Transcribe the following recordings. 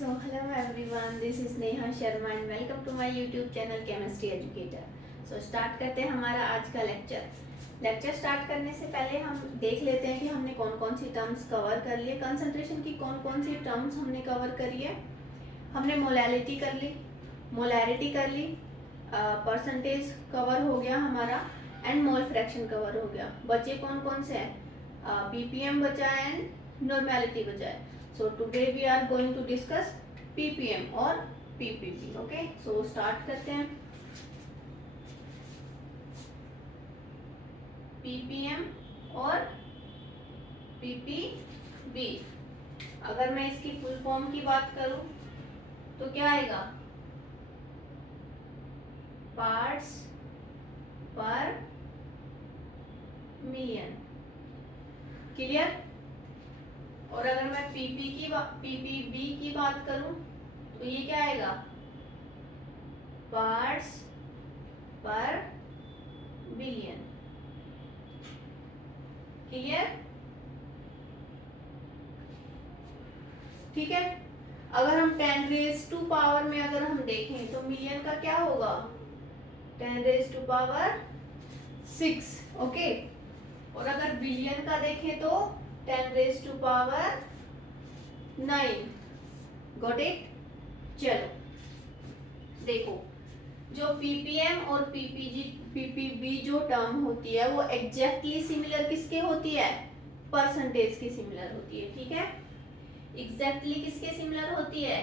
So hello everyone, this is Neha Sharma and welcome to my YouTube channel Chemistry Educator. So start करते हैं हमारा आज का lecture start करने से पहले हम देख लेते हैं कि हमने कौन कौन सी टर्म्स कवर कर लिए। कंसंट्रेशन की कौन कौन सी टर्म्स हमने कवर करी है। हमने मोलैलिटी कर ली, मोलैरिटी कर ली, परसेंटेज कवर हो गया हमारा एंड मोल फ्रैक्शन कवर हो गया। बचे कौन कौन से हैं? पीपीएम बचा है एंड नॉर्मेलिटी बचा है। So today we are going to discuss ppm और ppb. Okay, so start करते हैं। ppm और ppb, अगर मैं इसकी फुल फॉर्म की बात करूं तो क्या आएगा? Parts per million. क्लियर? और अगर मैं पीपीबी की बात करूं तो ये क्या आएगा? Parts per billion. क्लियर? ठीक है। अगर हम 10 रेज टू पावर में अगर हम देखें तो मिलियन का क्या होगा? 10 रेज टू पावर 6। ओके। और अगर बिलियन का देखें तो 10 raise to power 9। Got it? चलो देखो, जो पीपीएम और पीपीबी जो टर्म होती है वो एग्जैक्टली सिमिलर किसके होती है? परसेंटेज की सिमिलर होती है। ठीक है, एग्जैक्टली किसके सिमिलर होती है?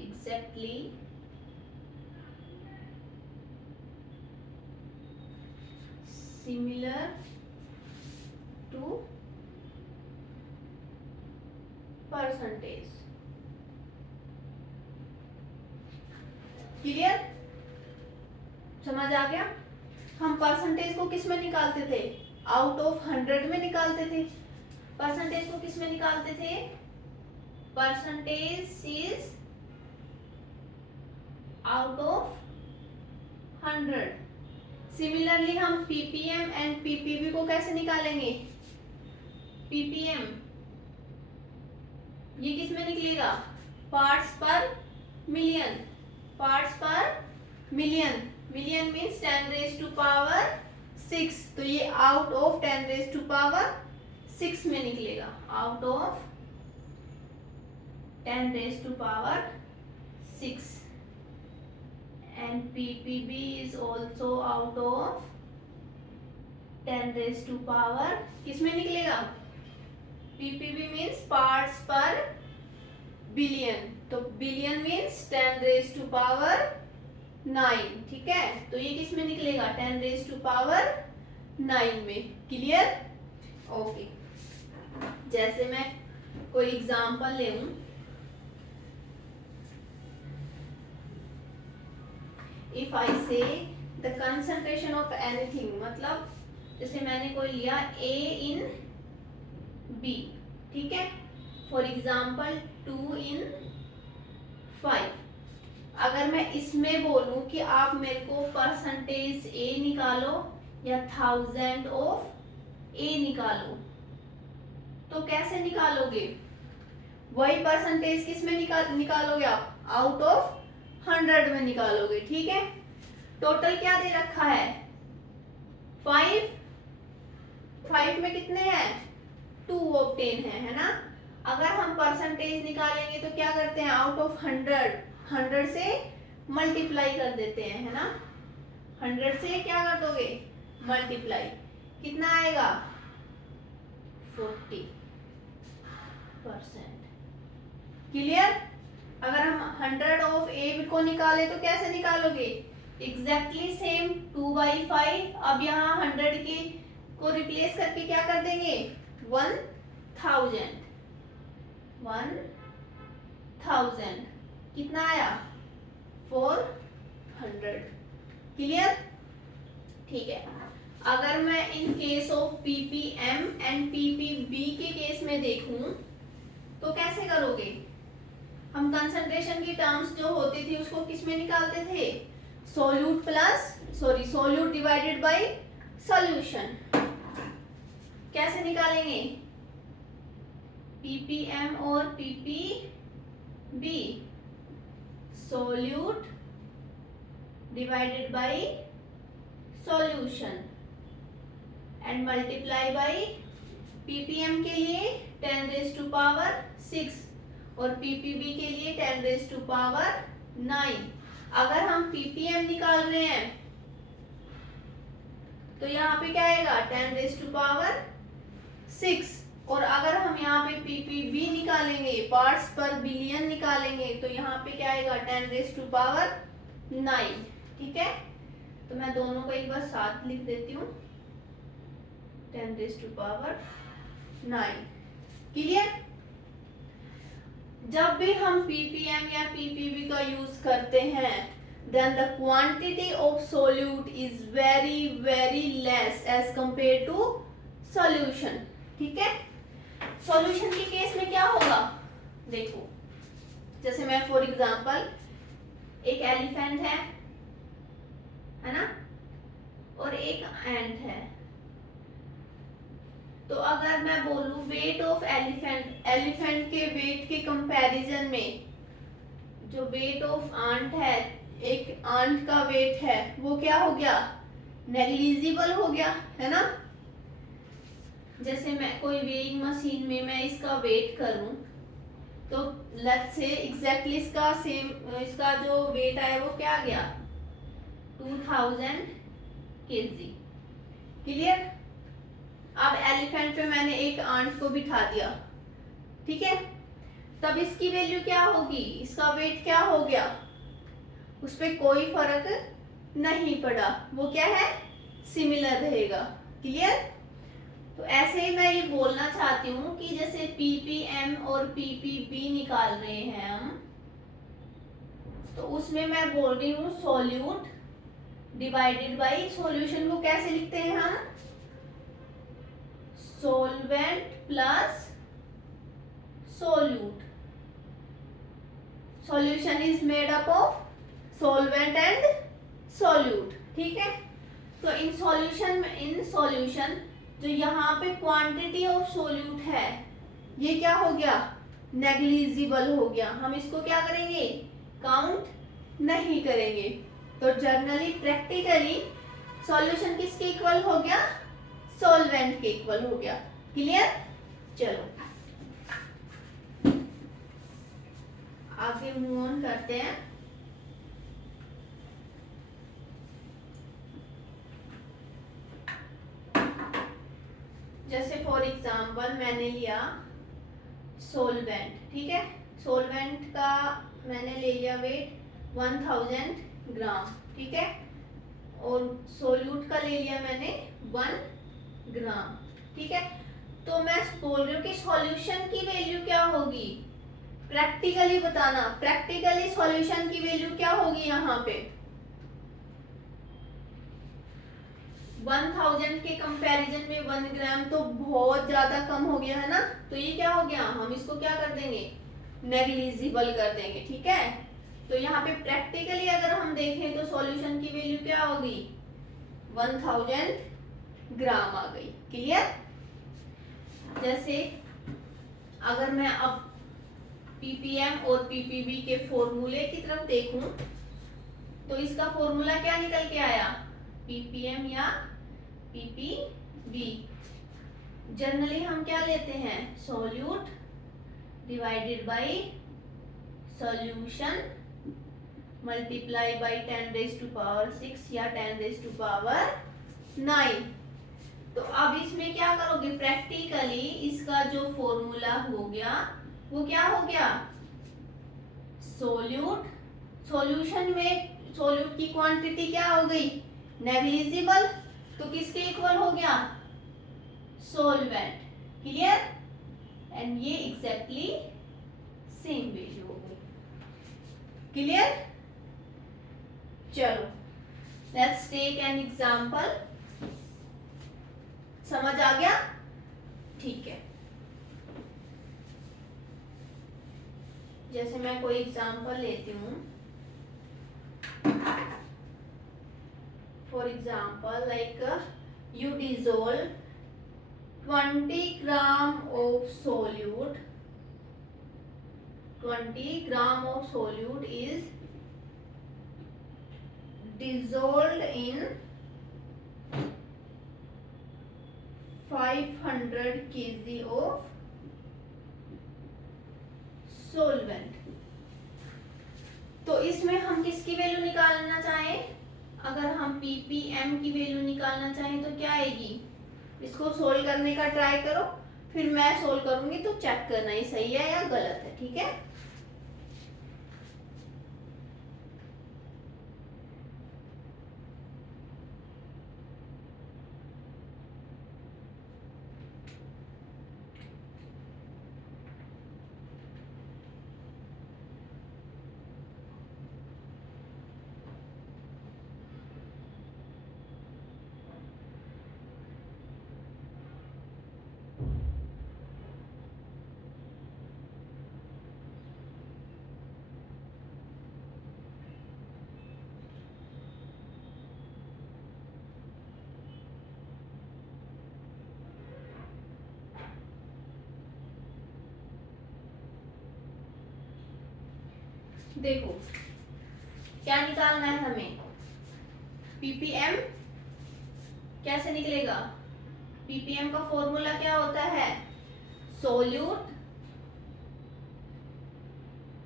Exactly similar to percentage. Clear? समझ आ गया? हम परसेंटेज को किस में निकालते थे? आउट ऑफ 100 में निकालते थे। परसेंटेज को किस में निकालते थे? Percentage is out of 100। Similarly हम पीपीएम एंड पीपीबी को कैसे निकालेंगे? पीपीएम ये किस में निकलेगा? Parts per million. Parts per million, million means 10 raise to power 6, तो ये out of 10 raise to power 6 में निकलेगा। Out of 10 raise to power 6 and PPB is also out of 10 raise to power किस में निकलेगा? PPB means parts per billion, तो billion means 10 raise to power 9। ठीक है, तो ये किस में निकलेगा? 10 रेज टू पावर 9 में। क्लियर? ओके। जैसे मैं कोई एग्जांपल ले लूं, इफ आई से द कंसंट्रेशन ऑफ एनीथिंग, मतलब जैसे मैंने कोई लिया A इन B, ठीक है, फॉर एग्जाम्पल 2 इन 5। अगर मैं इसमें बोलूं कि आप मेरे को परसेंटेज A निकालो या 1000 ऑफ A निकालो, तो कैसे निकालोगे? वही परसेंटेज किस में निकालोगे आप? आउट ऑफ 100 में निकालोगे। ठीक है, टोटल क्या दे रखा है? 5 में कितने हैं? 2 ऑब्टेन है ना। अगर हम परसेंटेज निकालेंगे तो क्या करते हैं? आउट ऑफ 100 से मल्टीप्लाई कर देते हैं, है ना। 100 से क्या कर दोगे? मल्टीप्लाई। कितना आएगा? 40%। क्लियर? अगर हम 100 ऑफ ए को निकाले तो कैसे निकालोगे? Exactly same 2/5। अब यहाँ 100 के को रिप्लेस करके क्या कर देंगे? 1000। कितना आया? 400। क्लियर? ठीक है। अगर मैं in case of ppm and PPB के केस में देखूं तो कैसे करोगे? हम कंसंट्रेशन की टर्म्स जो होती थी उसको किस में निकालते थे? Solute divided by solution. कैसे निकालेंगे? पीपीएम और P P B solute divided by solution and multiply by PPM के लिए 10 रेज टू पावर 6 और पीपीबी के लिए 10 रेज टू पावर 9। अगर हम पीपीएम निकाल रहे हैं तो यहाँ पे क्या आएगा 10 रेज टू पावर 6 और अगर हम यहाँ पे पीपीबी निकालेंगे पार्ट्स पर बिलियन निकालेंगे तो यहाँ पे क्या आएगा 10 रेज टू पावर 9। ठीक है, तो मैं दोनों को एक बार साथ लिख देती हूँ 10 रेज टू पावर 9। क्लियर। जब भी हम पीपीएम या पीपीबी का यूज करते हैं then the quantity of solute is very less as compared to solution। ठीक है, सॉल्यूशन के केस में क्या होगा, देखो जैसे मैं फॉर एग्जांपल एक एलिफेंट है ना, और एक एंट है, तो अगर मैं बोलूं वेट ऑफ एलिफेंट के वेट के कंपैरिजन में जो वेट ऑफ आंट है, एक आंट का वेट है वो क्या हो गया, नेग्लिजिबल हो गया, है ना। जैसे मैं कोई वेइंग मशीन में मैं इसका वेट करूं तो लेट्स से एग्जैक्टली इसका जो वेट आया वो क्या आ गया 2000 केजी। क्लियर। अब एलिफेंट पे मैंने एक आंट को बिठा दिया, ठीक है, तब इसकी वैल्यू क्या होगी, इसका वेट क्या हो गया, उस पर कोई फर्क नहीं पड़ा, वो क्या है सिमिलर रहेगा। क्लियर। तो ऐसे ही मैं ये बोलना चाहती हूँ कि जैसे पीपीएम और पीपीबी निकाल रहे हैं हम, तो उसमें मैं बोल रही हूँ सॉल्यूट डिवाइडेड बाई सॉल्यूशन को कैसे लिखते हैं हम, solvent plus solute. Solution is made up of solvent and solute। ठीक है, तो इन सॉल्यूशन जो यहाँ पे क्वांटिटी ऑफ सोल्यूट है ये क्या हो गया नेग्लिजिबल हो गया, हम इसको क्या करेंगे काउंट नहीं करेंगे। तो जनरली प्रैक्टिकली सॉल्यूशन किसके इक्वल हो गया, सॉल्वेंट के इक्वल हो गया। क्लियर। चलो आगे मूव ऑन करते हैं। जैसे फॉर एग्जांपल मैंने लिया सोलवेंट, ठीक है, सोलवेंट का मैंने ले लिया वेट 1000 ग्राम, ठीक है, और सोल्यूट का ले लिया मैंने 1 ग्राम, ठीक है। तो मैं बोल रही हूँ कि सॉल्यूशन की वैल्यू क्या होगी, प्रैक्टिकली बताना, प्रैक्टिकली सॉल्यूशन की वैल्यू क्या होगी यहाँ पे 1000 के कंपैरिजन में 1 ग्राम तो बहुत ज्यादा कम हो गया है ना, तो ये क्या हो गया, हम इसको क्या कर देंगे नेग्लिजिबल कर देंगे। ठीक है, तो यहाँ पे प्रैक्टिकली अगर हम देखें तो सॉल्यूशन की वैल्यू क्या होगी 1000 ग्राम आ गई। क्लियर। जैसे अगर मैं अब पीपीएम और पीपीबी के फॉर्मूले की तरफ देखूं तो इसका फॉर्मूला क्या निकल के आया, पीपीएम या पीपीबी जनरली हम क्या लेते हैं solute divided by solution multiply by 10 raise to power 6 या 10 रेज टू पावर 9। तो अब इसमें क्या करोगे, प्रैक्टिकली इसका जो फॉर्मूला हो गया वो क्या हो गया, सोल्यूट, सॉल्यूशन में सोल्यूट की क्वांटिटी क्या हो गई नेग्लिजिबल, तो किसके इक्वल हो गया सोलवेंट। क्लियर। एंड ये एग्जैक्टली सेम वैल्यू हो गई। क्लियर। चलो लेट्स टेक एन एग्जांपल, समझ आ गया, ठीक है। जैसे मैं कोई एग्जांपल लेती हूँ, for example like you dissolve 20 gram of solute 20 gram of solute is dissolved in 500 kg of solvent। तो इसमें हम किसकी वैल्यू निकालना चाहें? अगर हम ppm की वैल्यू निकालना चाहें तो क्या आएगी? इसको सोल्व करने का ट्राई करो, फिर मैं सोल्व करूंगी तो चेक करना ये सही है या गलत है, ठीक है? देखो क्या निकालना है हमें, ppm कैसे निकलेगा? ppm का फॉर्मूला क्या होता है? Solute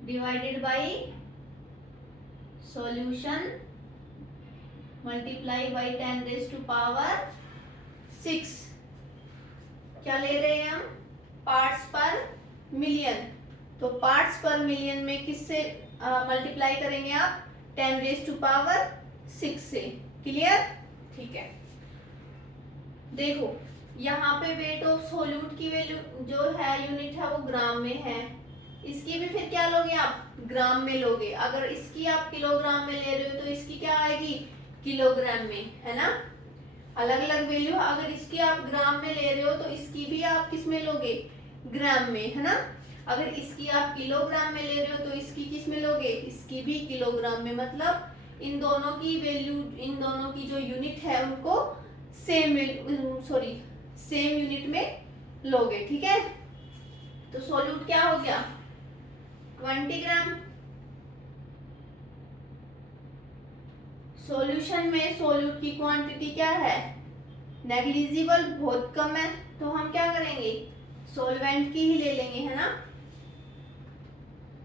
divided by solution multiply by 10 raise to power 6। क्या ले रहे हैं हम? Parts per million. तो पार्ट्स पर मिलियन में किससे मल्टीप्लाई करेंगे आप? 10 रेज टू पावर 6 से। क्लियर? ठीक है। देखो यहाँ पे वेट ऑफ सोल्यूट की वैल्यू जो है यूनिट है वो ग्राम में है, इसकी भी फिर क्या लोगे आप? ग्राम में लोगे। अगर इसकी आप किलोग्राम में ले रहे हो तो इसकी क्या आएगी? किलोग्राम में, है ना? अलग अलग वैल्यू। अगर इसकी आप ग्राम में ले रहे हो तो इसकी भी आप किस में लोगे? ग्राम में, है ना? अगर इसकी आप किलोग्राम में ले रहे हो तो इसकी किस में लोगे? इसकी भी किलोग्राम में। मतलब इन दोनों की वैल्यू, इन दोनों की जो यूनिट है उनको सेम यूनिट में लोगे, ठीक है? तो सोल्यूट क्या हो गया? 20 ग्राम। सॉल्यूशन में सोल्यूट की क्वांटिटी क्या है? नेग्लिजिबल, बहुत कम है। तो हम क्या करेंगे? सॉल्वेंट की ही ले लेंगे, है ना?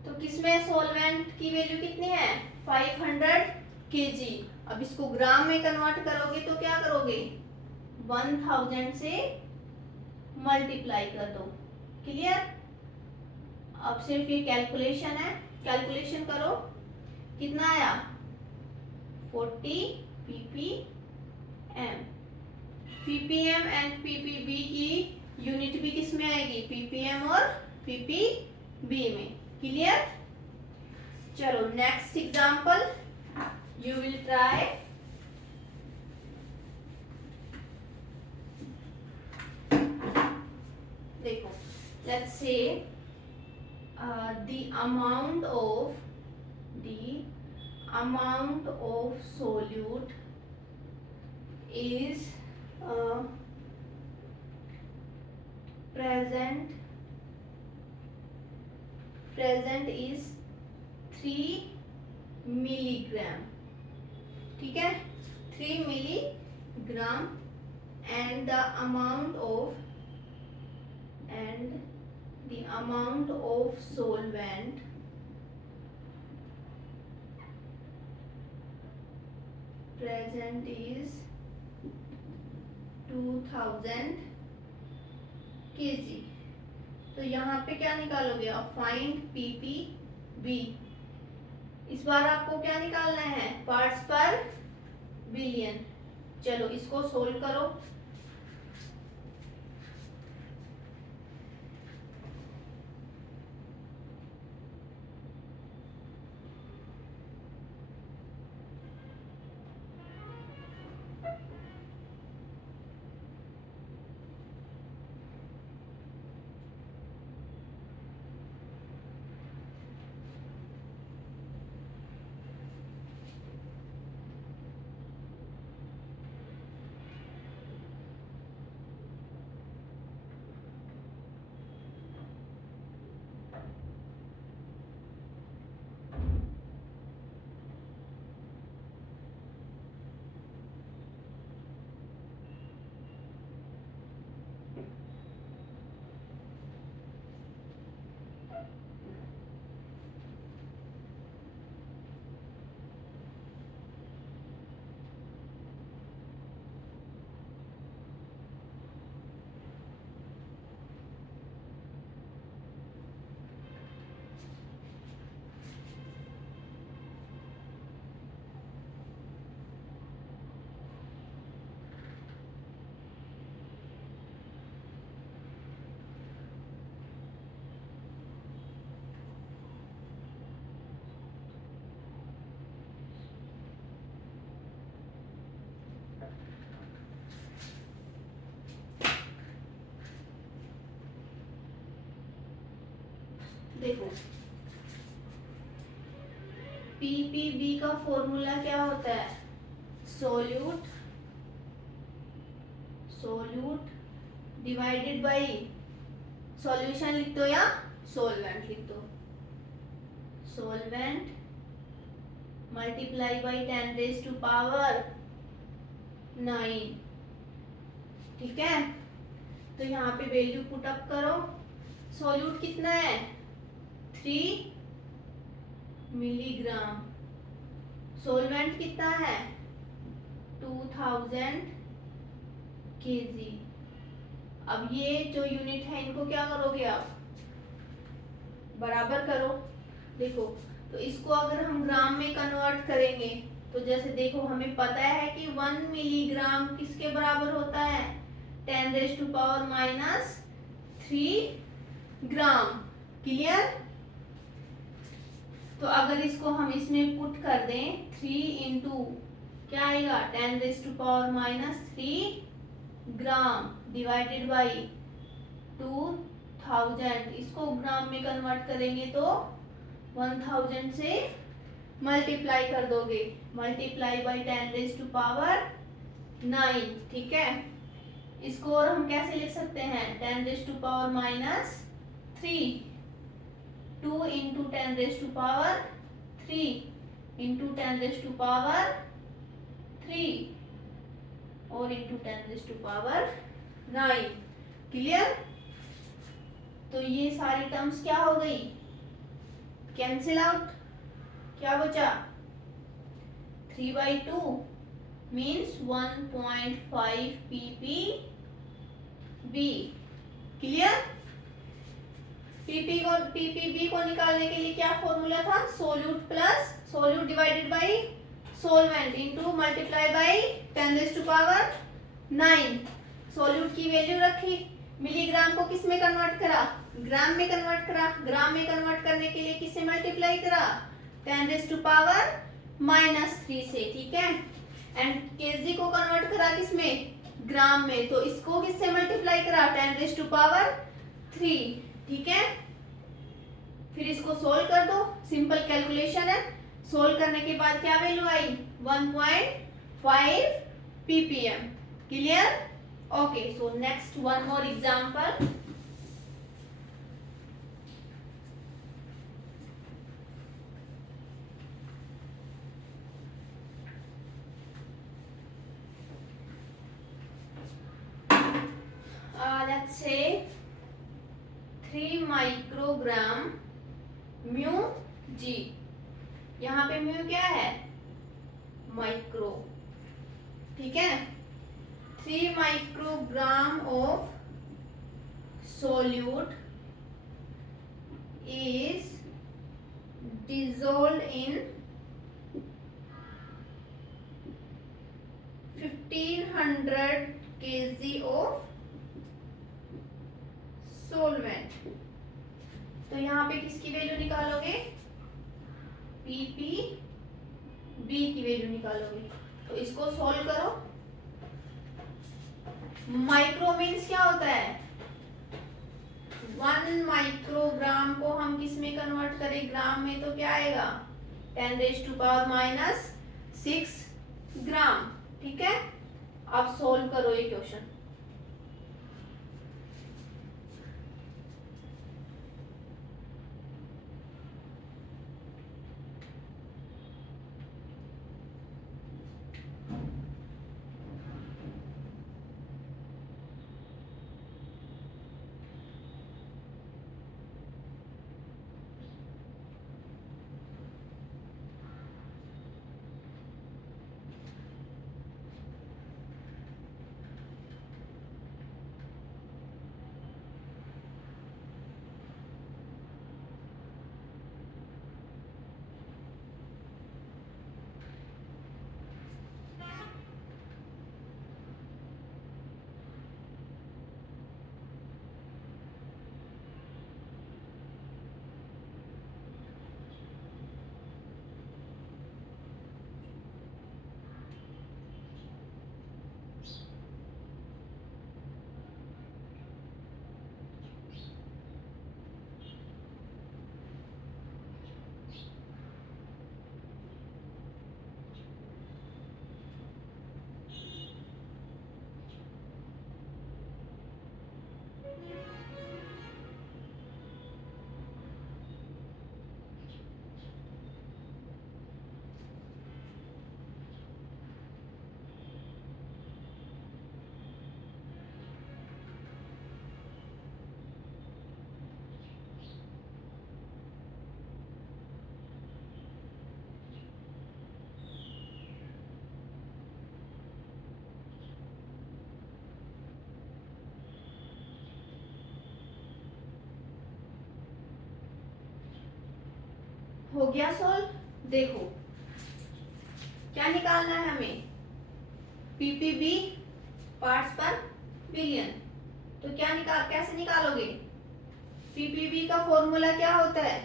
तो किसमें सॉल्वेंट की वैल्यू कितनी है? 500 kg। अब इसको ग्राम में कन्वर्ट करोगे तो क्या करोगे? 1000 से मल्टीप्लाई कर दो। क्लियर? अब सिर्फ ये कैलकुलेशन है, कैलकुलेशन करो। कितना आया? 40 ppm। ppm एंड ppb की यूनिट भी किस में आएगी? ppm और ppb में। क्लियर? चलो next example you will try. देखो let's say the amount of solute is present is 3 milligram, ठीक है? 3 milligram and the amount of solvent present is 2000 kg। तो यहाँ पे क्या निकालोगे आप? Find ppb। इस बार आपको क्या निकालना है? Parts per billion. चलो इसको सोल्व करो। देखो पीपीबी का फॉर्मूला क्या होता है, सोल्यूट डिवाइडेड बाई, सॉल्यूशन लिख दो या सोलवेंट लिख दो, सोलवेंट मल्टीप्लाई बाई 10⁻⁹ ठीक है। तो यहाँ पे वैल्यू पुट अप करो, सॉल्यूट कितना है 3 मिलीग्राम, सोलवेंट कितना है 2000 kg। अब ये जो यूनिट है इनको क्या करोगे आप, बराबर करो। देखो तो इसको अगर हम ग्राम में कन्वर्ट करेंगे तो जैसे देखो हमें पता है कि 1 मिलीग्राम किसके बराबर होता है 10⁻³ ग्राम, क्लियर। तो अगर इसको हम इसमें पुट कर दें 3 इंटू क्या आएगा 10⁻³ ग्राम डिवाइडेड बाई 2000, इसको ग्राम में कन्वर्ट करेंगे तो 1000 से मल्टीप्लाई कर दोगे, मल्टीप्लाई बाई 10⁻⁹, ठीक है। इसको और हम कैसे लिख सकते हैं 10⁻³ 2 इंटू 10⁻³ इंटू 10⁻³ और इंटू 10⁻⁹, क्लियर। तो ये सारी टर्म्स क्या हो गई, कैंसिल आउट, क्या बचा 3/2 मीन्स 1.5 ppb, क्लियर। पीपीबी को निकालने के लिए क्या फॉर्मूला था, solute divided by solvent into multiply by 10⁻⁹। Solute की वैल्यू रखी, मिलीग्राम को किस में कन्वर्ट करा, ग्राम में कन्वर्ट करा, ग्राम में कन्वर्ट करने के लिए किससे मल्टीप्लाई करा 10⁻⁻³ से, ठीक है। एंड केजी को कन्वर्ट करा किसमें, ग्राम में, तो इसको किससे मल्टीप्लाई करा 10⁻³ ठीक है। फिर इसको सोल्व कर दो, सिंपल कैलकुलेशन है। सोल्व करने के बाद क्या वैल्यू आई 1.5 ppm, clear. Okay, so next one more example. Let's say 3 microgram mu G, यहाँ पे म्यू क्या है माइक्रो, ठीक है। 3 microgram of solute is dissolved in 1500 kg of solvent। तो यहाँ पे किसकी वैल्यू निकालोगे, पीपीबी की वैल्यू निकालोगे। तो इसको सॉल्व करो, माइक्रो मीन्स क्या होता है 1 माइक्रोग्राम को हम किस में कन्वर्ट करें, ग्राम में, तो क्या आएगा 10⁻⁻6 ग्राम, ठीक है। अब सोल्व करो ये क्वेश्चन। हो गया सोल्व। देखो क्या निकालना है हमें, पीपीबी पार्ट्स पर बिलियन। तो कैसे निकालोगे, पीपीबी का फॉर्मूला क्या होता है,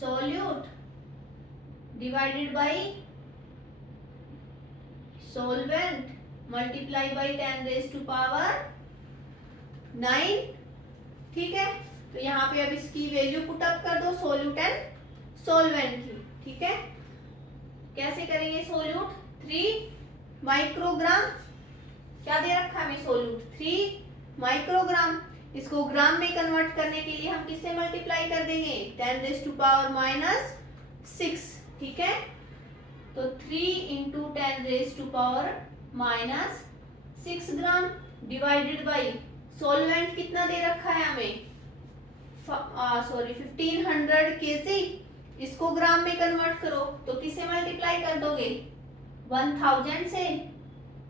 solute divided by solvent multiply by 10⁻⁹ ठीक है। तो यहाँ पे अब इसकी वैल्यू पुट अप कर दो, सोल्यूट एंड सॉल्वेंट की, ठीक है। कैसे करेंगे, सोल्यूट 3 माइक्रोग्राम, क्या दे रखा है हमें, सोल्यूट 3 माइक्रोग्राम। इसको ग्राम में कन्वर्ट करने के लिए हम किससे मल्टीप्लाई कर देंगे, 10⁻⁻⁶, ठीक है। तो 3 × 10⁻⁻⁶ ग्राम डिवाइडेड बाई सॉल्वेंट कितना दे रखा है हमें, 1500 kg। इसको ग्राम में कन्वर्ट करो तो किसे मल्टीप्लाई कर दोगे, 1000 से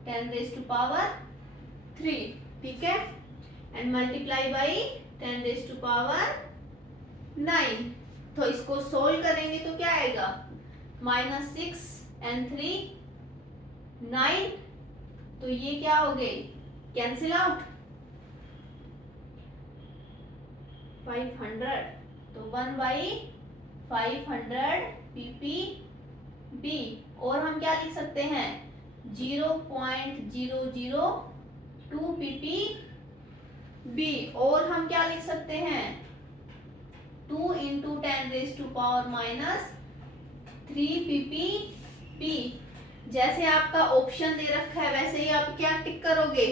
10⁻3, ठीक है, एंड मल्टीप्लाई बाई 10⁻9। तो इसको सोल्व करेंगे तो क्या आएगा, -6 and 3 9। तो ये क्या हो गए, कैंसिल आउट, 500। तो 1/500 ppb। और हम क्या लिख सकते हैं, 0.002 ppb। और हम क्या लिख सकते हैं, 2 × 10⁻³ ppb। जैसे आपका ऑप्शन दे रखा है वैसे ही आप क्या टिक करोगे,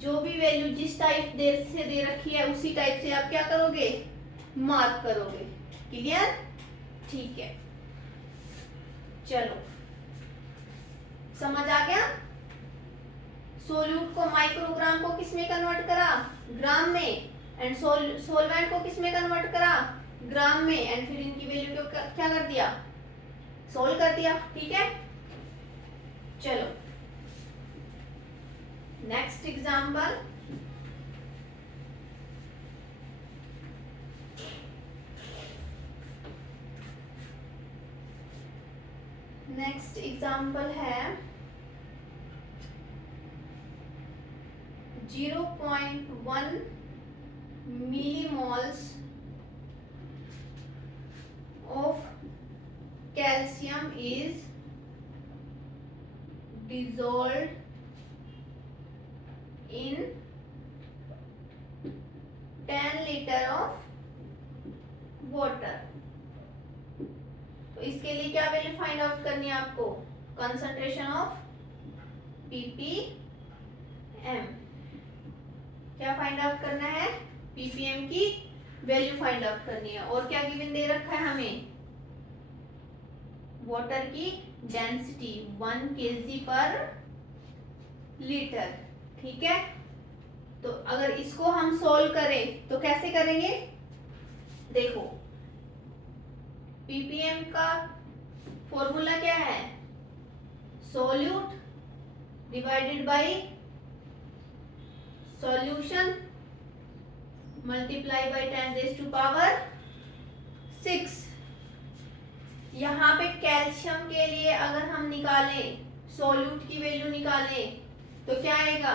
जो भी वैल्यू जिस टाइप से दे रखी है उसी टाइप से आप क्या करोगे, मार्क करोगे। क्लियर, ठीक है। चलो समझ आ गया। सोल्यूट को, माइक्रोग्राम को किस में कन्वर्ट करा, ग्राम में, एंड सोलवेंट को किस में कन्वर्ट करा, ग्राम में, एंड फिर इनकी वैल्यू को क्या कर दिया, सोल्व कर दिया, ठीक है। चलो नेक्स्ट एग्जांपल, नेक्स्ट एग्जांपल है 0.1 millimoles of calcium is dissolved in 10 liter of water। तो इसके लिए क्या वैल्यू फाइंड आउट करनी है आपको, कंसंट्रेशन ऑफ ppm। क्या फाइंड आउट करना है, ppm की वैल्यू फाइंड आउट करनी है। और क्या गिवन दे रखा है हमें, वाटर की डेंसिटी 1 kg/L, ठीक है। तो अगर इसको हम सोल्व करें तो कैसे करेंगे, देखो ppm का फॉर्मूला क्या है, solute divided by solution multiply bye 10⁻⁶। यहाँ पे कैल्शियम के लिए अगर हम निकालें, सोल्यूट की वैल्यू निकालें तो क्या आएगा,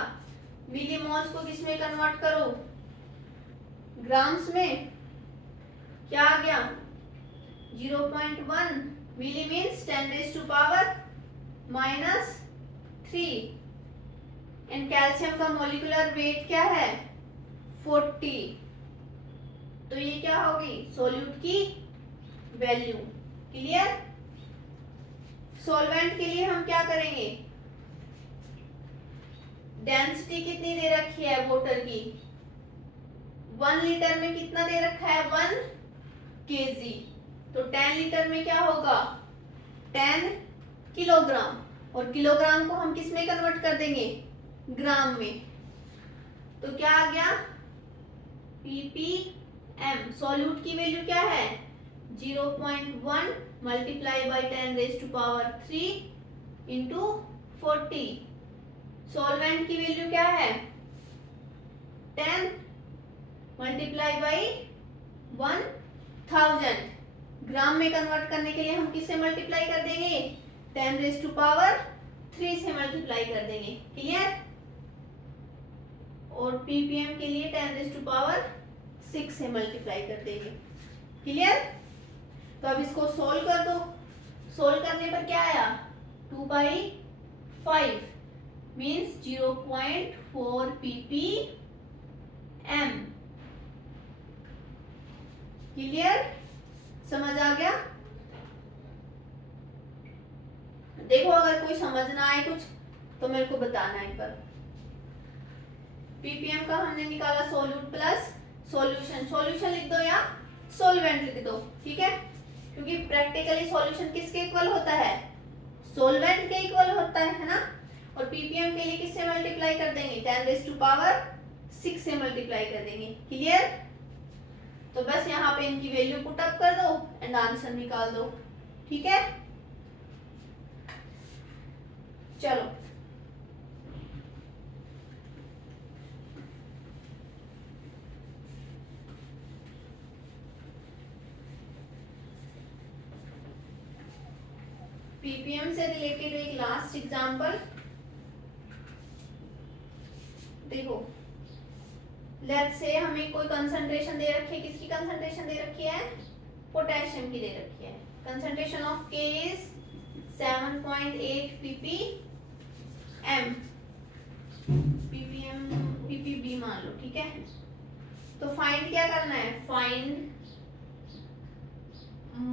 मिलीमोल्स को किस में कन्वर्ट करो, ग्राम्स में, क्या आ गया 0.1 मिली मीन्स 10⁻⁻³ एंड कैल्शियम का मोलिकुलर वेट क्या है 40। तो ये क्या होगी, सोल्यूट की वैल्यू। क्लियर। सॉल्वेंट के लिए हम क्या करेंगे, डेंसिटी कितनी दे रखी है वाटर की, 1 लीटर में कितना दे रखा है 1 kg। तो 10 लीटर में क्या होगा 10 किलोग्राम, और किलोग्राम को हम किस में कन्वर्ट कर देंगे, ग्राम में। तो क्या आ गया ppm। सॉल्यूट की वैल्यू क्या है 0.1 मल्टीप्लाई बाई 10⁻³ इंटू 40। सॉल्वेंट की वैल्यू क्या है 10 मल्टीप्लाई बाई 1000। ग्राम में कन्वर्ट करने के लिए हम किससे मल्टीप्लाई कर देंगे, 10⁻³ से मल्टीप्लाई कर देंगे, क्लियर। और ppm के लिए 10⁻6 से मल्टीप्लाई कर देंगे, क्लियर। तो अब इसको सोल्व कर दो। सोल्व करने पर क्या आया, 2/5 मीन्स 0.4 ppm, क्लियर, समझ आ गया। देखो अगर कोई समझ ना आए कुछ तो मेरे को बताना एक बार। ppm का हमने निकाला सोल्यूट प्लस सॉल्यूशन, सॉल्यूशन लिख दो या सॉल्वेंट लिख दो, ठीक है, क्योंकि प्रैक्टिकली सॉल्यूशन किसके इक्वल होता है, सॉल्वेंट के इक्वल होता है ना। और ppm के लिए किससे मल्टीप्लाई कर देंगे, 10⁻6 से मल्टीप्लाई कर देंगे, क्लियर। तो बस यहाँ पे इनकी वैल्यू पुट अप कर दो एंड आंसर निकाल दो, ठीक है। चलो ppm से रिलेटेड एक लास्ट एग्जांपल देखो। लेट्स से हमें कोई कंसंट्रेशन दे रखी है, किसकी कंसंट्रेशन दे रखी है, पोटेशियम की दे रखी है। Concentration of K is 7.8 ppm, ppm ppb मान लो, ठीक है। तो फाइंड क्या करना है, find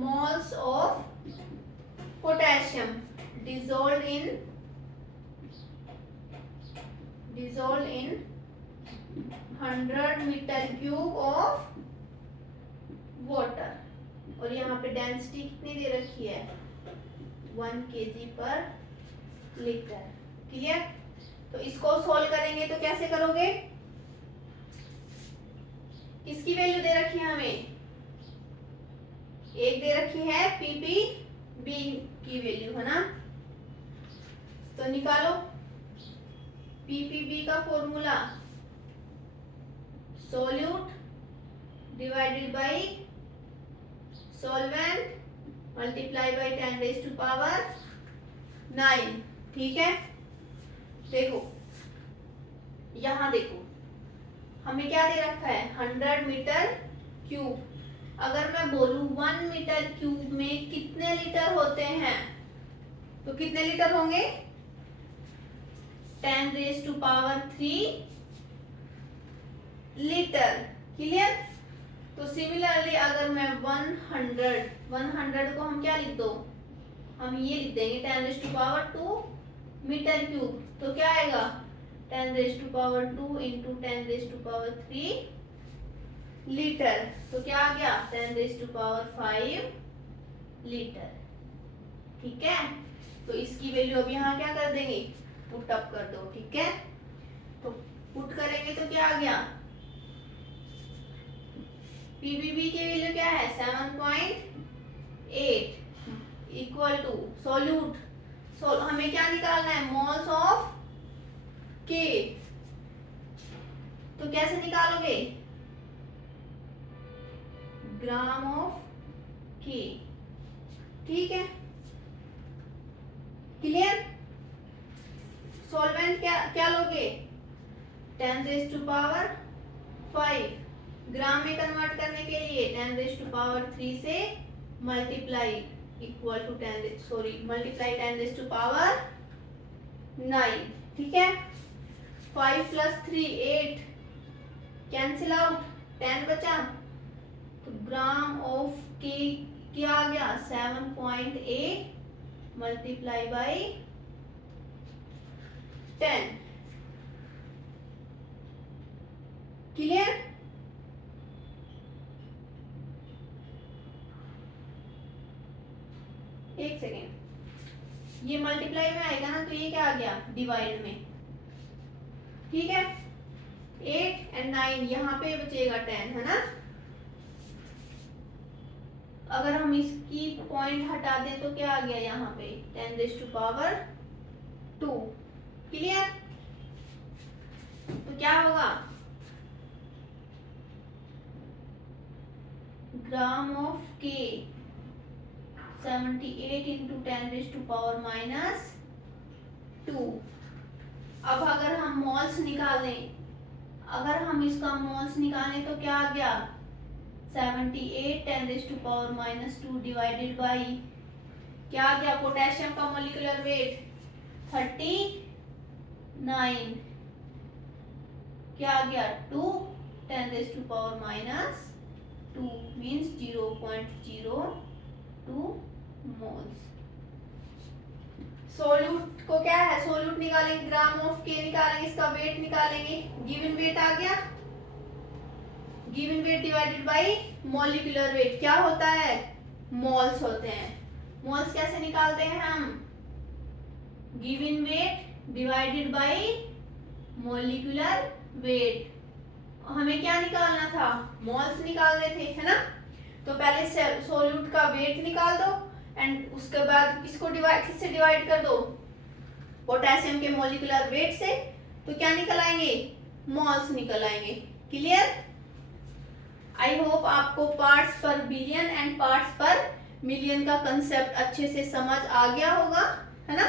moles of potassium dissolved in 100 meter cube of water. और यहाँ पे डेंसिटी कितनी दे रखी है, 1 kg/लीटर, क्लियर। तो इसको सोल्व करेंगे तो कैसे करोगे, किसकी वैल्यू दे रखी है हमें, एक दे रखी है ppb की वैल्यू, है ना। तो निकालो ppb का formula, solute divided bye solvent multiply by 10⁻9, ठीक है। देखो यहां देखो हमें क्या दे रखा है, 100 मीटर क्यूब। अगर मैं बोलूं 1 मीटर क्यूब में कितने लीटर होते हैं, तो कितने लीटर होंगे, 10⁻³ लीटर, क्लियर। तो सिमिलरली अगर मैं 100 को हम क्या लिख दो, हम ये लिख देंगे 10⁻² मीटर क्यूब। तो क्या आएगा, 10⁻² इंटू 10⁻³ लीटर। तो क्या आ गया, 10⁵ लीटर, ठीक है। तो इसकी वैल्यू अब यहाँ क्या कर देंगे, पुट अप कर दो, ठीक है। तो पुट करेंगे तो क्या आ गया, पीबीबी की वैल्यू क्या है, 7.8 इक्वल टू सोल्यूट, हमें क्या निकालना है, मोल्स ऑफ के। तो कैसे निकालोगे, ग्राम ऑफ के, ठीक है, क्लियर। सॉल्वेंट क्या क्या लोगे, 10⁵ ग्राम में कन्वर्ट करने के लिए 10⁻³ से मल्टीप्लाई इक्वल टू मल्टीप्लाई 10⁻9, ठीक है। 5 + 3 8 कैंसिल आउट, 10 बचा। तो ग्राम ऑफ के क्या आ गया, 7.8 मल्टीप्लाई बाय 10, क्लियर। एक सेकेंड, ये मल्टीप्लाई में आएगा ना, तो ये क्या आ गया, डिवाइड में, ठीक है। 8 और 9 यहाँ पे बचेगा 10, है ना। अगर हम इसकी पॉइंट हटा दें तो क्या आ गया यहाँ पे, 10⁻², क्लियर। तो क्या होगा, ग्राम ऑफ के 78 इंटू 10⁻²। अब अगर हम मोल्स निकालें, अगर हम इसका मोल्स निकालें तो क्या आ गया, 78 10⁻² डिवाइडेड बाई क्या आ गया, पोटेशियम का मोलिकुलर वेट 39, क्या आ गया 2 10⁻² मीन्स 0.02 मोल्स। सोल्यूट को क्या है, सोल्यूट निकालेंगे, ग्राम ऑफ के निकालेंगे, इसका वेट निकालेंगे, गिवन वेट आ गया, given weight divided by molecular weight क्या होता है, मोल्स होते हैं। मोल्स कैसे निकालते हैं हम, given weight divided by molecular weight. हमें क्या निकालना था, मोल्स निकालने थे, है ना। तो पहले सोल्यूट का वेट निकाल दो एंड उसके बाद किसको डिवाइड, किससे डिवाइड कर दो, पोटेशियम के मॉलिक्यूलर वेट से, तो क्या निकल आएंगे, मोल्स निकल आएंगे। क्लियर। आई होप आपको parts per billion and parts per million का कंसेप्ट अच्छे से समझ आ गया होगा, है ना।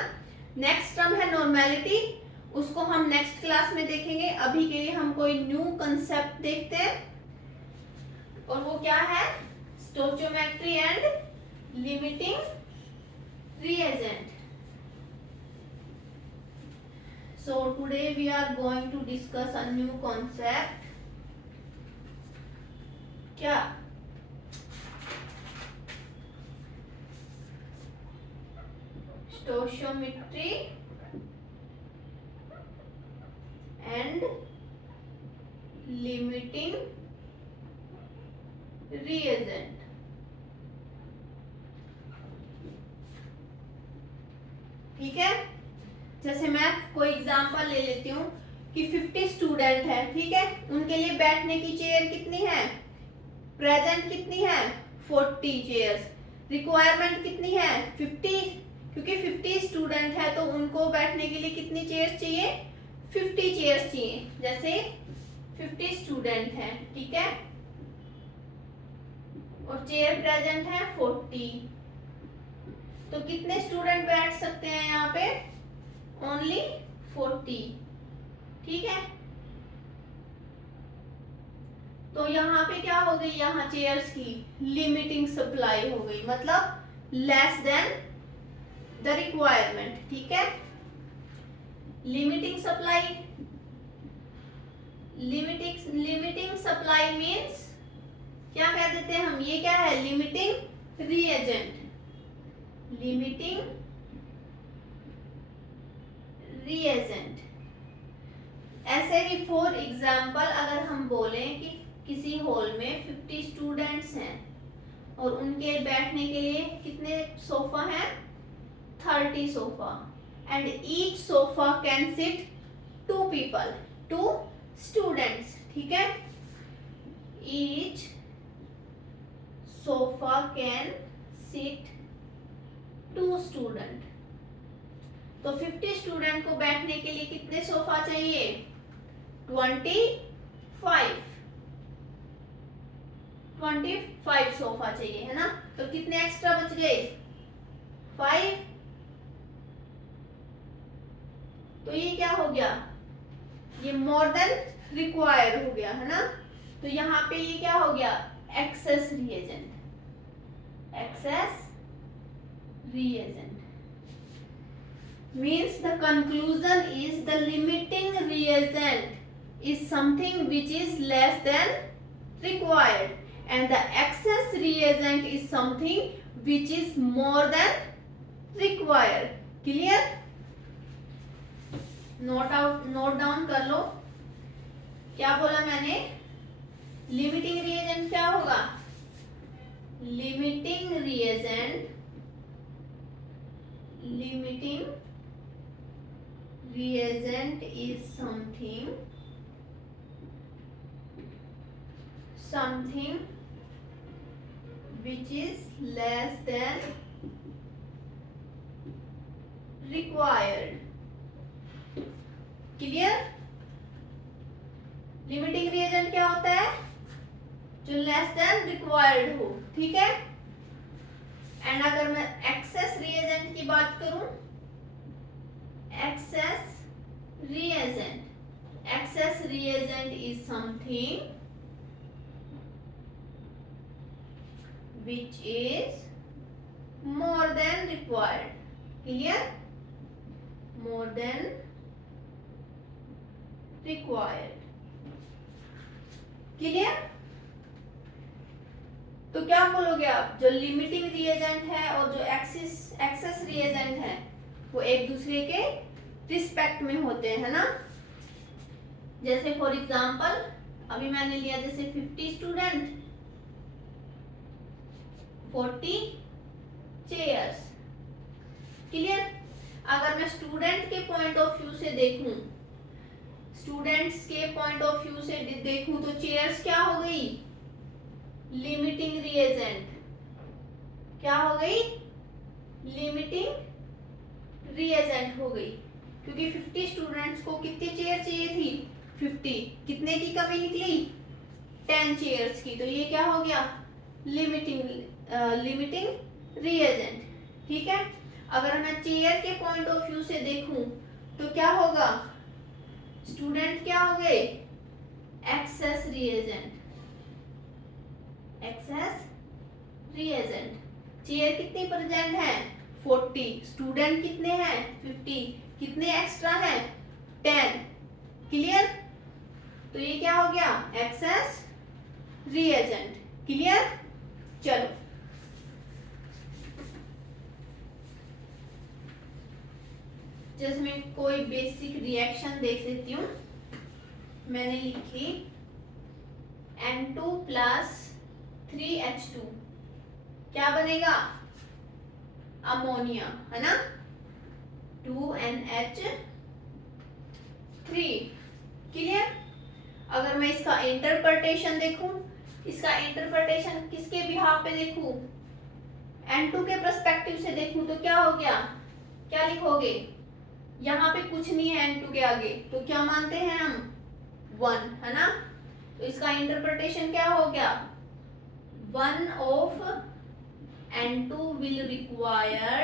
नेक्स्ट टर्म है नॉर्मेलिटी, उसको हम नेक्स्ट क्लास में देखेंगे। अभी के लिए हम कोई न्यू कंसेप्ट देखते हैं और वो क्या है, stoichiometry and limiting reagent. So today we are going to discuss a new concept. क्या, stoichiometry and limiting reagent. ठीक है, जैसे मैं कोई एग्जांपल ले लेती हूँ कि 50 स्टूडेंट है, ठीक है, उनके लिए बैठने की चेयर कितनी है, प्रेजेंट कितनी है 40 चेयर्स, रिक्वायरमेंट कितनी है 50, क्योंकि 50 स्टूडेंट है तो उनको बैठने के लिए कितनी चेयर्स चाहिए, 50 चेयर्स चाहिए। जैसे 50 स्टूडेंट है, ठीक है, और चेयर प्रेजेंट है 40, तो कितने स्टूडेंट बैठ सकते हैं यहाँ पे, ओनली 40, ठीक है। तो यहाँ पे क्या हो गई, यहाँ चेयर्स की लिमिटिंग सप्लाई हो गई, मतलब लेस देन द रिक्वायरमेंट, ठीक है। Limiting supply, limiting supply means क्या कह देते हैं हम, ये क्या है, लिमिटिंग रिएजेंट, लिमिटिंग रिएजेंट। ऐसे ही फॉर एग्जाम्पल अगर हम बोलें कि किसी हॉल में 50 स्टूडेंट्स हैं और उनके बैठने के लिए कितने सोफा हैं, 30 sofa, and each sofa can sit 2 people, 2 students, ठीक है, each sofa can sit 2 student. तो 50 स्टूडेंट को बैठने के लिए कितने सोफा चाहिए, 25 सोफा चाहिए, है ना। तो कितने एक्स्ट्रा बच गए, 5। तो ये क्या हो गया, ये मोर देन रिक्वायर हो गया, है ना। तो यहाँ पे ये क्या हो गया, excess reagent, excess reagent means the conclusion is the limiting reagent is something which is less than required and the excess reagent is something which is more than required. Clear? Note down कर लो, क्या बोला मैंने, limiting reagent क्या होगा, limiting reagent is something which is less than required. Clear? Limiting reagent क्या होता है, जो लेस देन रिक्वायर्ड हो, ठीक है। एंड अगर मैं एक्सेस रिएजेंट की बात करूं, access reagent is something which is more than required. Clear? More than required. Clear? तो क्या बोलोगे आप, जो लिमिटिंग रिएजेंट है और जो एक्सेस रिएजेंट है वो एक दूसरे के रिस्पेक्ट में होते हैं, है ना। जैसे फॉर एग्जांपल अभी मैंने लिया जैसे 50 स्टूडेंट 40 चेयर्स। क्लियर? अगर मैं स्टूडेंट के पॉइंट ऑफ व्यू से देखूं, स्टूडेंट्स के पॉइंट ऑफ व्यू से देखूं तो चेयर्स क्या हो गई, लिमिटिंग रिएजेंट। क्या हो गई, लिमिटिंग रिएजेंट हो गई, क्योंकि 50 स्टूडेंट्स को कितनी चेयर चाहिए थी, 50। कितने की कमी निकली, 10 चेयर्स की। तो ये क्या हो गया, लिमिटिंग रिएजेंट। ठीक है। अगर मैं चेयर के पॉइंट ऑफ व्यू से देखूं तो क्या होगा, स्टूडेंट क्या हो गए, access reagent. Access reagent. Chair कितनी प्रेजेंट है, 40। स्टूडेंट कितने हैं, 50। कितने एक्स्ट्रा हैं, 10। क्लियर? तो ये क्या हो गया, एक्सेस रिएजेंट। क्लियर? चलो जैसे मैं कोई बेसिक रिएक्शन देख लेती हूँ। मैंने लिखी N2 प्लस 3H2 क्या बनेगा, अमोनिया, है ना, 2NH3। क्लियर? अगर मैं इसका इंटरप्रिटेशन देखूं, इसका इंटरप्रिटेशन किसके बिहाफ पे देखूं, N2 के पर्सपेक्टिव से देखूं तो क्या हो गया, क्या लिखोगे, यहाँ पे कुछ नहीं है N2 के आगे, तो क्या मानते हैं हम, 1, है ना। तो इसका इंटरप्रिटेशन क्या हो गया, 1 of N2 will require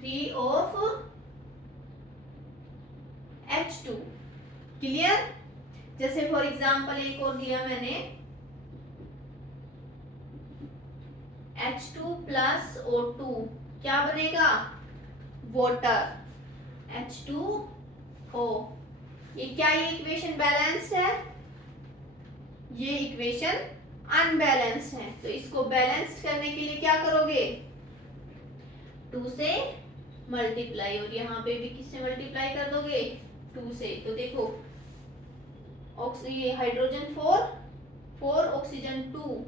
3 of H2। Clear? जैसे फॉर एग्जांपल एक और दिया मैंने, H2 प्लस O2 क्या बनेगा, वाटर, H2O। ये क्या, ये इक्वेशन बैलेंस्ड है, ये इक्वेशन अनबैलेंस्ड है। तो इसको बैलेंस्ड करने के लिए क्या करोगे, 2 से मल्टीप्लाई, और यहाँ पे भी किससे मल्टीप्लाई कर दोगे, 2 से। तो देखो ये हाइड्रोजन 4 ऑक्सीजन 2,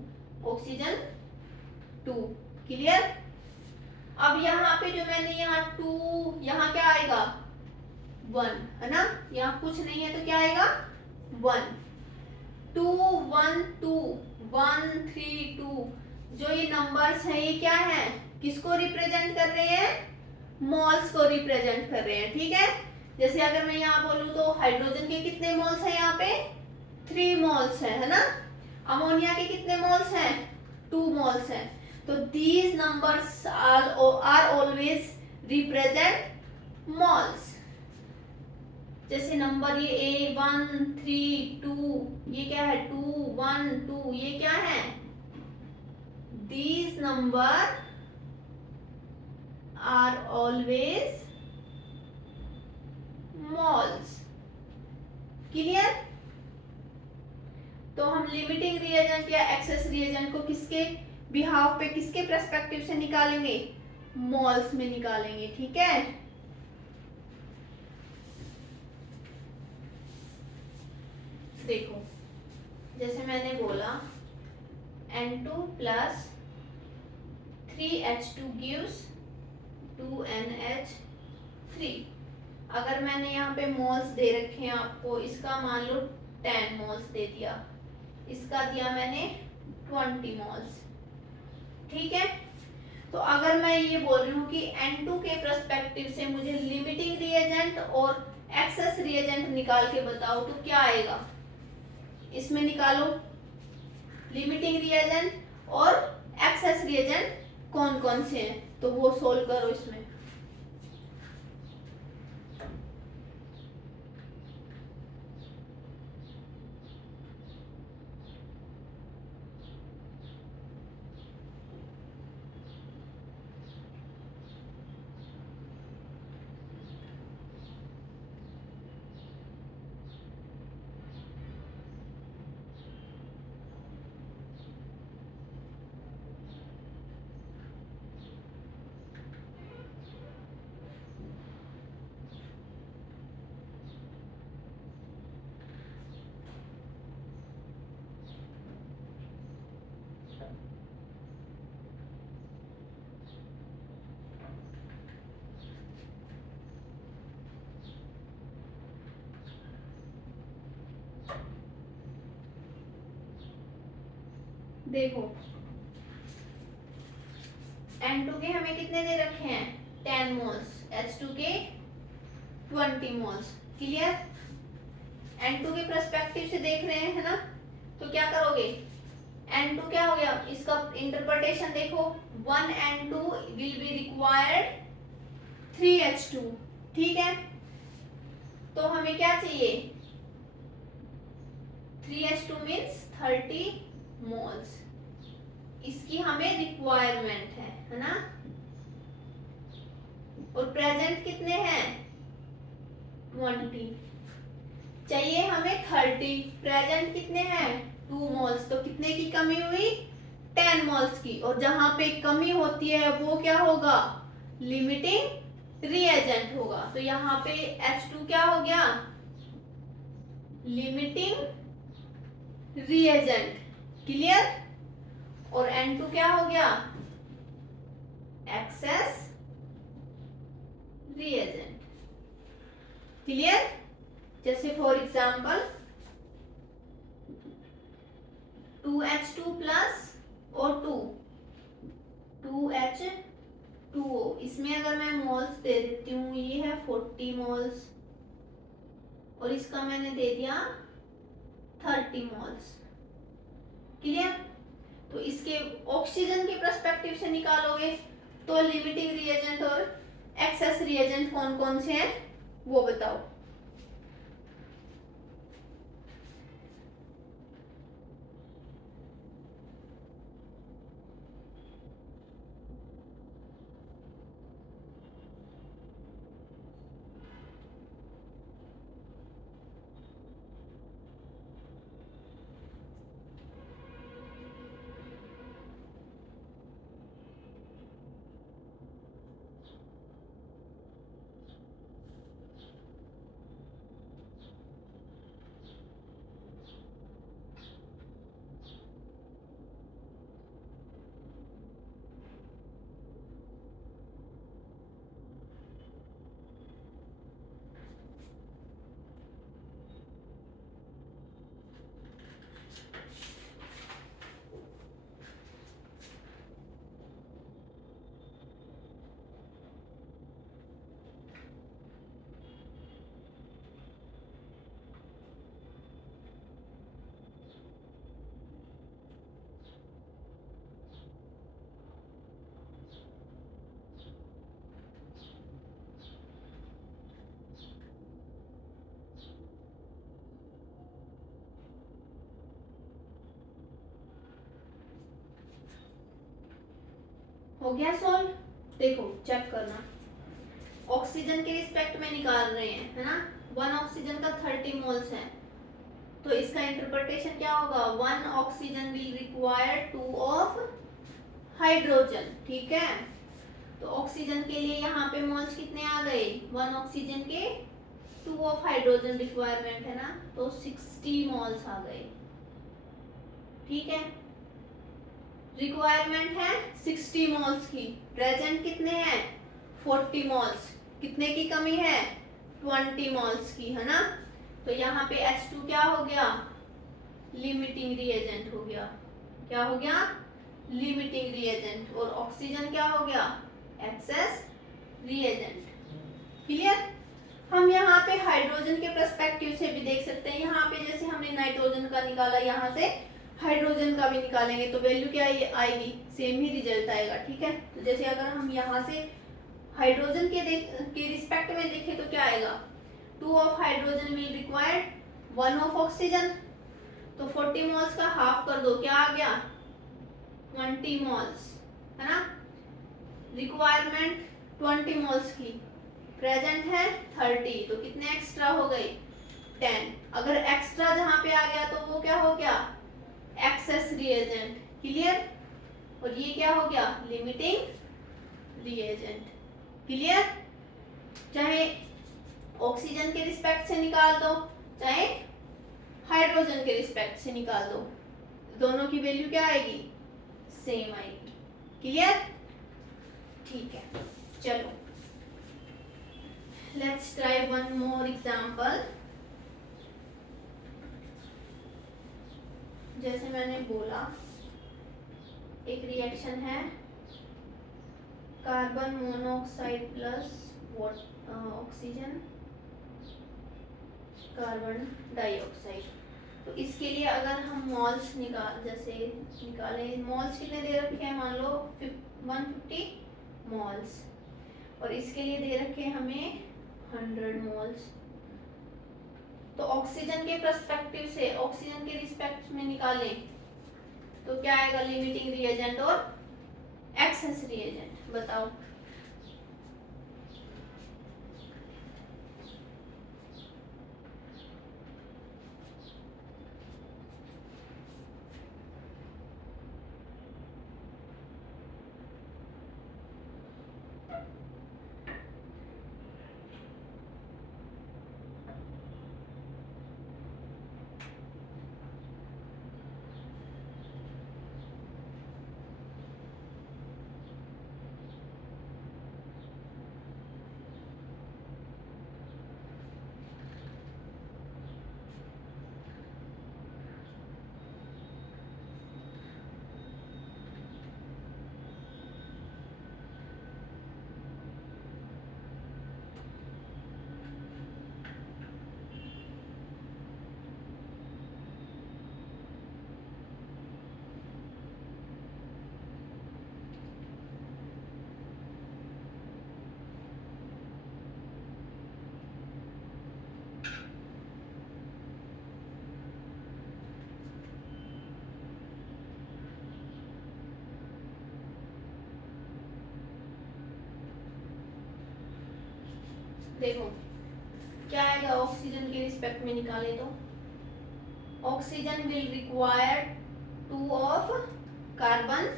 ऑक्सीजन 2। क्लियर? अब यहाँ पे जो मैंने यहाँ 2, यहाँ क्या आएगा, 1, है ना। यहाँ कुछ नहीं है तो क्या आएगा, 1, 2 1 2 1 3 2। जो ये नंबर्स हैं ये क्या है, किसको रिप्रेजेंट कर रहे हैं, मोल्स को रिप्रेजेंट कर रहे हैं। ठीक है। जैसे अगर मैं यहाँ बोलूँ तो हाइड्रोजन के कितने मोल्स हैं, यहाँ पे 3 मोल्स है ना। अमोनिया के कितने मोल्स हैं, 2 मोल्स हैं। तो these numbers are always represent moles। जैसे नंबर ये 1 3 2, ये क्या है, 2 1 2, ये क्या है, these number are always moles। Clear? तो हम लिमिटिंग रिएजेंट या एक्सेस रिएजेंट को किसके बिहाफ पे, किसके पर्सपेक्टिव से निकालेंगे, मोल्स में निकालेंगे। ठीक है। देखो जैसे मैंने बोला N2 plus 3H2 gives 2NH3। अगर मैंने यहाँ पे मोल्स दे रखे हैं आपको, इसका मान लो 10 मोल्स दे दिया, इसका दिया मैंने 20 मोल्स। ठीक है। तो अगर मैं ये बोल रही हूँ कि N2 के पर्सपेक्टिव से मुझे लिमिटिंग रिएजेंट और एक्सेस रिएजेंट निकाल के बताओ, तो क्या आएगा, इसमें निकालो, लिमिटिंग रिएजेंट और एक्सेस रिएजेंट कौन कौन से हैं, तो वो सोल्व करो इसमें। देखो N2 के हमें कितने दे रखे हैं 10 मोल्स, H2 के 20 मोल्स। क्लियर? N2 के पर्सपेक्टिव से देख रहे हैं, है ना? तो क्या करोगे, N2 क्या हो गया, इसका इंटरप्रिटेशन देखो, 1 N2 will be required 3 H2। ठीक है, तो हमें क्या चाहिए, 3 H2 मीन्स 30 मोल्स, इसकी हमें रिक्वायरमेंट है ना? और प्रेजेंट कितने हैं 20, चाहिए हमें 30, प्रेजेंट कितने हैं 2 मोल्स, तो कितने की कमी हुई 10 मोल्स की। और जहां पे कमी होती है वो क्या होगा, लिमिटिंग रिएजेंट होगा। तो यहाँ पे H2 क्या हो गया, लिमिटिंग रिएजेंट। क्लियर? और N2 क्या हो गया, एक्सेस रिएजेंट। क्लियर? जैसे for example 2H2 plus O2 2H2O, इसमें अगर मैं मोल्स दे देती हूँ, ये है 40 मोल्स और इसका मैंने दे दिया 30 मोल्स। क्लियर? तो इसके ऑक्सीजन के पर्सपेक्टिव से निकालोगे तो लिमिटिंग रिएजेंट और एक्सेस रिएजेंट कौन कौन से हैं वो बताओ। हो गया सॉल्व? देखो चेक करना, ऑक्सीजन के रिस्पेक्ट में निकाल रहे हैं, है ना? 1 ऑक्सीजन का 30 मोल्स है, तो इसका इंटरप्रिटेशन क्या होगा, 1 oxygen will require 2 of hydrogen. ठीक है, तो ऑक्सीजन के लिए यहाँ पे मोल्स कितने आ गए, 1 ऑक्सीजन के 2 ऑफ हाइड्रोजन रिक्वायरमेंट है ना, तो 60 मोल्स आ गए। ठीक है, रिक्वायरमेंट है 60 मोल्स की, प्रेजेंट कितने हैं 40 मोल्स, कितने की कमी है 20 मोल्स की, है ना? तो यहाँ पे H2 क्या हो गया, लिमिटिंग रिएजेंट हो गया। क्या हो गया, लिमिटिंग रिएजेंट। और ऑक्सीजन क्या हो गया, एक्सेस रिएजेंट। क्लियर? हम यहाँ पे हाइड्रोजन के पर्सपेक्टिव से भी देख सकते हैं, यहाँ पे जैसे हमने नाइट्रोजन का निकाला, यहाँ से हाइड्रोजन का भी निकालेंगे तो वैल्यू क्या आएगी, सेम ही रिजल्ट आएगा। ठीक है, तो जैसे अगर हम यहाँ से हाइड्रोजन के रिस्पेक्ट में देखें तो क्या आएगा, 2 of hydrogen will required 1 of oxygen, तो 40 मोल्स का हाफ कर दो, क्या आ गया 20 मोल्स, है ना। रिक्वायरमेंट 20 मोल्स की, प्रेजेंट है 30, तो कितने एक्स्ट्रा हो गए 10। अगर एक्स्ट्रा जहां पे आ गया तो वो क्या हो गया, एक्सेस रिएजेंट। क्लियर, और ये क्या हो गया, लिमिटिंग रिएजेंट। क्लियर, चाहे ऑक्सीजन के रिस्पेक्ट से निकाल दो चाहे हाइड्रोजन के रिस्पेक्ट से निकाल दो, दोनों की वैल्यू क्या आएगी, सेम आएगी। क्लियर, ठीक है, चलो let's try one more example. जैसे मैंने बोला एक रिएक्शन है carbon monoxide plus oxygen carbon dioxide, तो इसके लिए अगर हम मॉल्स निकालें, मॉल्स कितने दे रखे हैं, मान लो 150 मॉल्स, और इसके लिए दे रखे हैं हमें 100 मोल्स। तो ऑक्सीजन के पर्सपेक्टिव से, ऑक्सीजन के रिस्पेक्ट में निकालें तो क्या आएगा, लिमिटिंग रिएजेंट और एक्सेस रिएजेंट, बताओ। देखो क्या आएगा, ऑक्सीजन के रिस्पेक्ट में निकाले तो oxygen will require 2 of carbon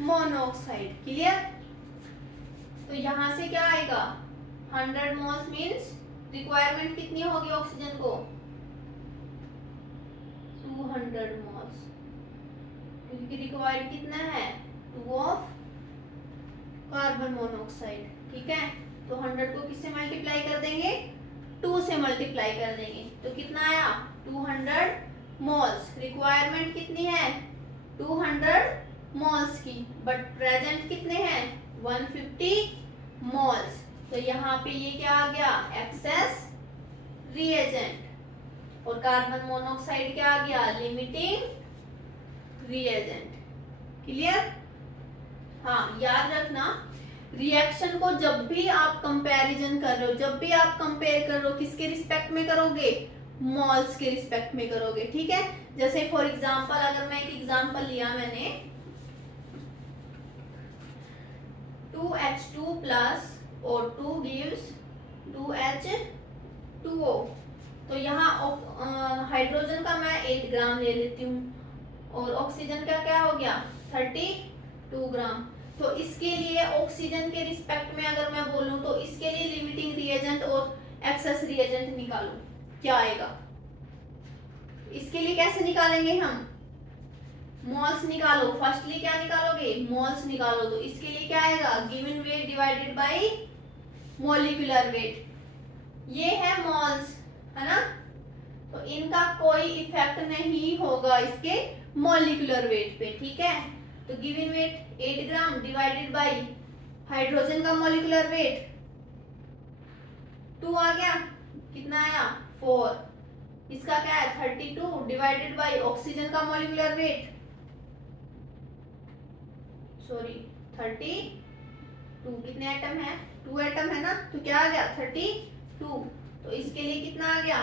monoxide. Clear, तो यहां से क्या आएगा, 100 मोल्स मींस रिक्वायरमेंट कितनी होगी ऑक्सीजन को, 200 मोल्स, क्योंकि रिक्वायर्ड कितना है 2 ऑफ कार्बन मोनोऑक्साइड। ठीक है, तो 100 को किससे मल्टीप्लाई कर देंगे, 2 से मल्टीप्लाई कर देंगे, तो कितना आया 200 मोल्स। रिक्वायरमेंट कितनी है 200 मोल्स की, बट प्रेजेंट कितने हैं 150 मोल्स, तो यहाँ पे ये क्या आ गया, एक्सेस रिएजेंट, और कार्बन मोनोऑक्साइड क्या आ गया, लिमिटिंग रिएजेंट। क्लियर, हाँ याद रखना, रिएक्शन को जब भी आप कंपैरिजन कर रहे हो, जब भी आप कंपेयर कर रहे हो, किसके रिस्पेक्ट में करोगे, मॉल्स के रिस्पेक्ट में करोगे। ठीक है, जैसे फॉर एग्जांपल अगर मैं एक एग्जांपल लिया मैंने 2H2 plus O2 gives 2H2O, तो यहाँ हाइड्रोजन का मैं 8 ग्राम ले लेती हूँ और ऑक्सीजन का क्या हो गया 32 ग्राम। तो इसके लिए ऑक्सीजन के रिस्पेक्ट में अगर मैं बोलूं तो इसके लिए लिमिटिंग रिएजेंट और एक्सेस रिएजेंट निकालो, क्या आएगा, इसके लिए कैसे निकालेंगे हम, मोल्स निकालो, फर्स्टली क्या निकालोगे, मोल्स निकालो, तो इसके लिए क्या आएगा, given weight divided by molecular weight, ये है मोल्स, है ना, तो इनका कोई इफेक्ट नहीं होगा इसके मॉलिक्यूलर वेट पे। ठीक है, तो given weight 8 gram divided by hydrogen का मॉलिक्यूलर वेट 2 आ गया, कितना आया 4, इसका क्या है 32 डिवाइडेड बाई ऑक्सीजन का मॉलिक्यूलर वेट, सॉरी 32, कितने एटम है 2 एटम है ना, तो क्या आ गया 32, तो इसके लिए कितना आ गया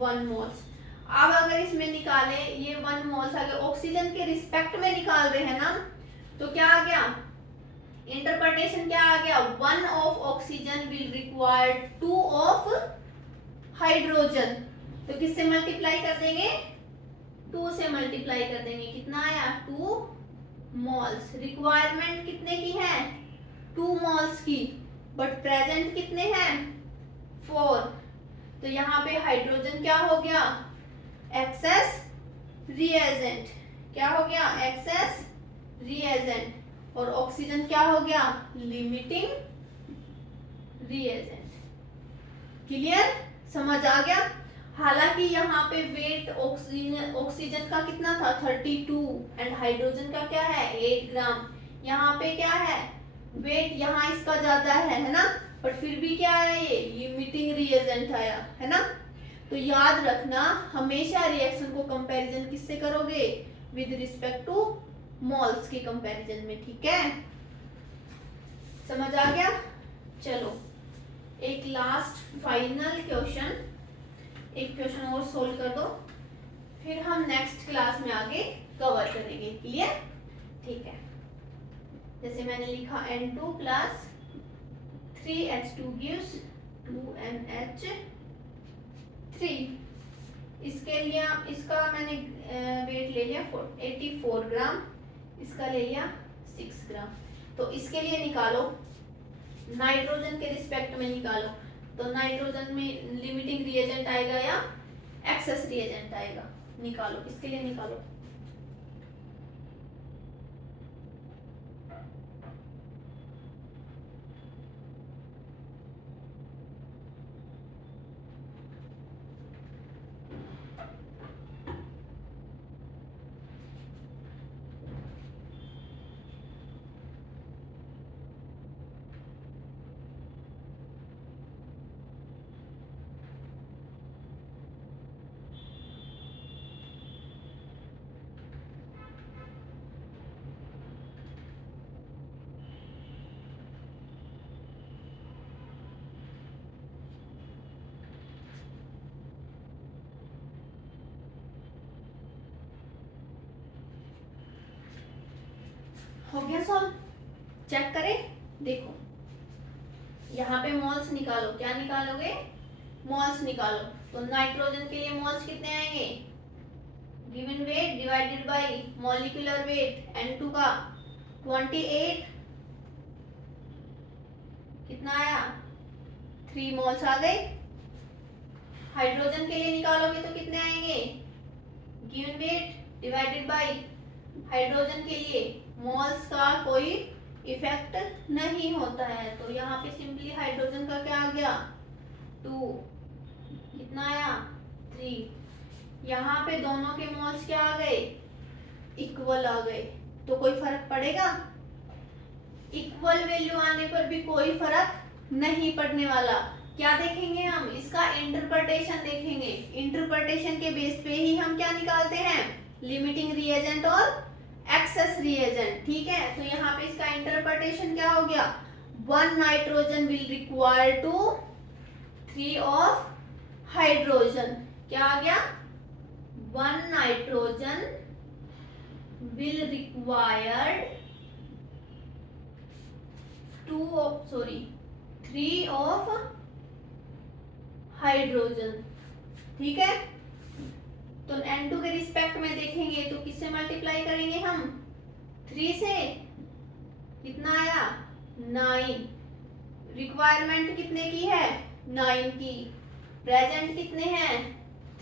1 मोल्स। अब अगर इसमें निकाले ये 1 मोल्स अगर ऑक्सीजन के रिस्पेक्ट में निकाल रहे हैं ना, तो क्या आ गया इंटरप्रिटेशन क्या आ गया 1 of oxygen will require 2 of hydrogen, तो किससे मल्टीप्लाई कर देंगे 2 से मल्टीप्लाई कर देंगे, कितना आया 2 मोल्स। रिक्वायरमेंट कितने की है 2 मोल्स की, बट प्रेजेंट कितने हैं 4, तो यहाँ पे हाइड्रोजन क्या हो गया एक्सेस रिएजेंट, क्या हो गया एक्सेस रिएजेंट, और ऑक्सीजन क्या हो गया लिमिटिंग रिएजेंट। क्लियर, समझ आ गया। हालांकि यहाँ पे वेट ऑक्सीजन का कितना था 32 एंड हाइड्रोजन का क्या है 8 ग्राम, यहाँ पे क्या है वेट यहाँ इसका ज्यादा है ना, बट फिर भी क्या आया ये लिमिटिंग रिएजेंट आया है ना। तो याद रखना हमेशा रिएक्शन को कंपैरिजन किससे करोगे विद रिस्पेक्ट टू मोल्स के कंपैरिजन में, ठीक है समझ आ गया। चलो एक लास्ट फाइनल क्वेश्चन, एक क्वेश्चन और सोल्व कर दो, फिर हम नेक्स्ट क्लास में आगे कवर करेंगे, क्लियर ठीक है। जैसे मैंने लिखा N2 plus 3H2 gives 2NH3, इसके लिए इसका मैंने वेट ले लिया 84 ग्राम, इसका ले लिया 6 ग्राम, तो इसके लिए निकालो नाइट्रोजन के रिस्पेक्ट में निकालो, तो नाइट्रोजन में लिमिटिंग रिएजेंट आएगा या एक्सेस रिएजेंट आएगा, निकालो इसके लिए निकालो। हो गया सॉल्व, चेक करें, देखो यहाँ पे मोल्स निकालो, क्या निकालोगे मोल्स निकालो, तो नाइट्रोजन के लिए मोल्स कितने आएंगे given weight divided by molecular weight N2 का 28, कितना आया 3 मोल्स आ गए। हाइड्रोजन के लिए निकालोगे तो कितने आएंगे given weight divided by hydrogen के लिए मोल्स का कोई इफेक्ट नहीं होता है, तो यहाँ पे सिंपली हाइड्रोजन का क्या आ गया 2, कितना आया 3, यहाँ पे दोनों के मोल्स क्या आ गए इक्वल आ गए, तो कोई फर्क पड़ेगा, इक्वल वैल्यू आने पर भी कोई फर्क नहीं पड़ने वाला। क्या देखेंगे हम इसका इंटरप्रिटेशन देखेंगे, इंटरप्रिटेशन के बेस पे ही हम क्या निकालते हैं लिमिटिंग रिएजेंट और एक्सेस रिएजेंट, ठीक है। तो यहाँ पे इसका इंटरप्रिटेशन क्या हो गया 1 nitrogen will require to 3 of hydrogen, क्या आ गया 1 nitrogen will require 3 of hydrogen, ठीक है। तो N2 के रिस्पेक्ट में देखेंगे तो किससे मल्टीप्लाई करेंगे हम 3 से, कितना आया 9, रिक्वायरमेंट कितने की है 9 की, प्रेजेंट कितने हैं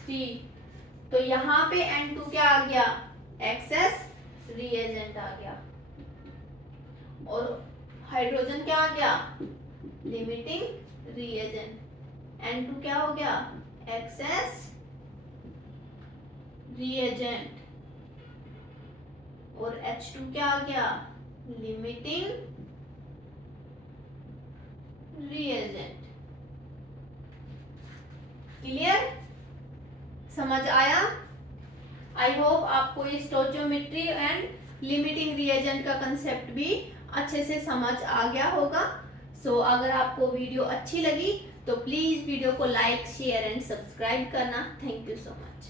3, तो यहाँ पे N2 क्या आ गया एक्सेस रिएजेंट आ गया, और हाइड्रोजन क्या आ गया लिमिटिंग रिएजेंट, N2 क्या हो गया एक्सेस रिएजेंट, और H2 क्या आ गया लिमिटिंग रिएजेंट। क्लियर, समझ आया? आई होप आपको ये स्टोइचियोमेट्री एंड लिमिटिंग रिएजेंट का कंसेप्ट भी अच्छे से समझ आ गया होगा। सो अगर आपको वीडियो अच्छी लगी तो प्लीज वीडियो को लाइक शेयर एंड सब्सक्राइब करना। Thank you so much.